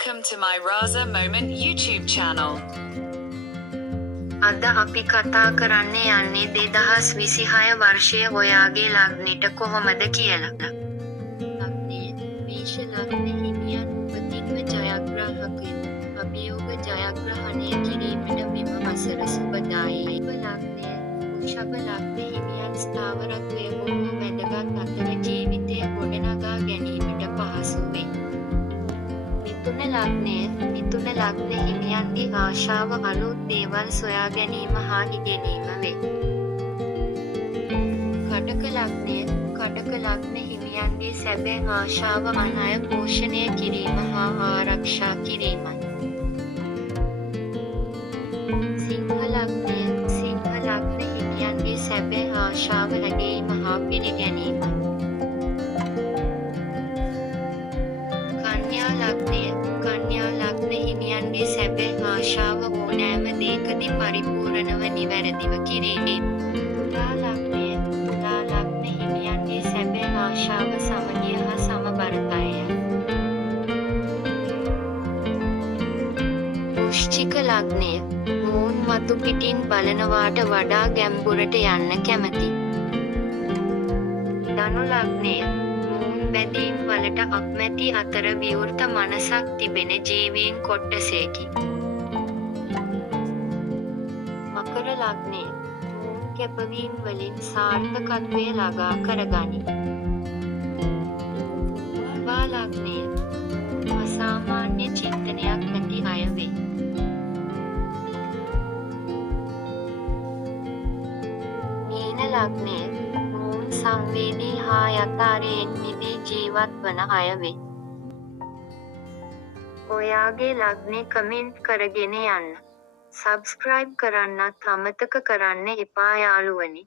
Welcome to my Raza Moment YouTube channel. අද අපි කතා කරන්න යන්නේ 2026 වර්ෂය ඔයාගේ ලග්නෙට කොහොමද කියලා. ලග්නය මේෂ ලග්න හිමියන් උපතින්ම ජයග්‍රාහකයෝ. අභියෝග ජයග්‍රහණය කිරීමට මෙම වසර සුබදායී. ලග්නය වෘෂභ ලග්න හිමියන් ස්ථාවරත්වය බොහෝ වැදගත් අතර ජීවිතය ගොඩනගා ගැනීමට පහසු වේ. මිථුන ලග්න හිමියන්ගේ ආශාව අලුත් දේවල් සොයා ගැනීම හා ඉගෙනීම වේ. කටක ලග්න හිමියන්ගේ සැබෑ ආශාව අන් අය පෝෂණය කිරීම හා ආරක්ෂා කිරීමයි. සිංහ ලග්න හිමියන්ගේ සැබෑ ආශාව ඇගීම හා පිළිගැනීමයි. කන්‍යා ලග්න හිමියන්ගේ සැබෑ ආශාව ඕනෑම දේකදී පරිපූර්ණව නිවැරදිව කිරීම. තුලා ලග්න හිමියන්ගේ සැබෑ ආශාව සමගිය හා සමබරතාවය. වෘශ්චික ලග්නය මූන් මතු පිටින් බලනවාට වඩා ගැඹුරට යන්න කැමති. ධනු ලග්නය බැඳීම් වලට අක්මැති අතර විවෘත මනසක් තිබෙන ජීවීන් කොට්ටසේකි. මකර ලග්නය කැපවීම් වලින් සාර්ථකත්වය ළඟා කරගනි. තුලා ලග්නය අසාමාන්‍ය චින්තනයක් ඇති අය වේ. මීන ලග්නය සංවේදී හා යථාර්ථයෙන් මිදී ජීවත් වන අය වේ. ඔයාගේ ලග්නේ කමෙන්ට් කරගෙන යන්න. සබ්ස්ක්‍රයිබ් කරන්නත් අමතක කරන්න එපා යාළුවනි.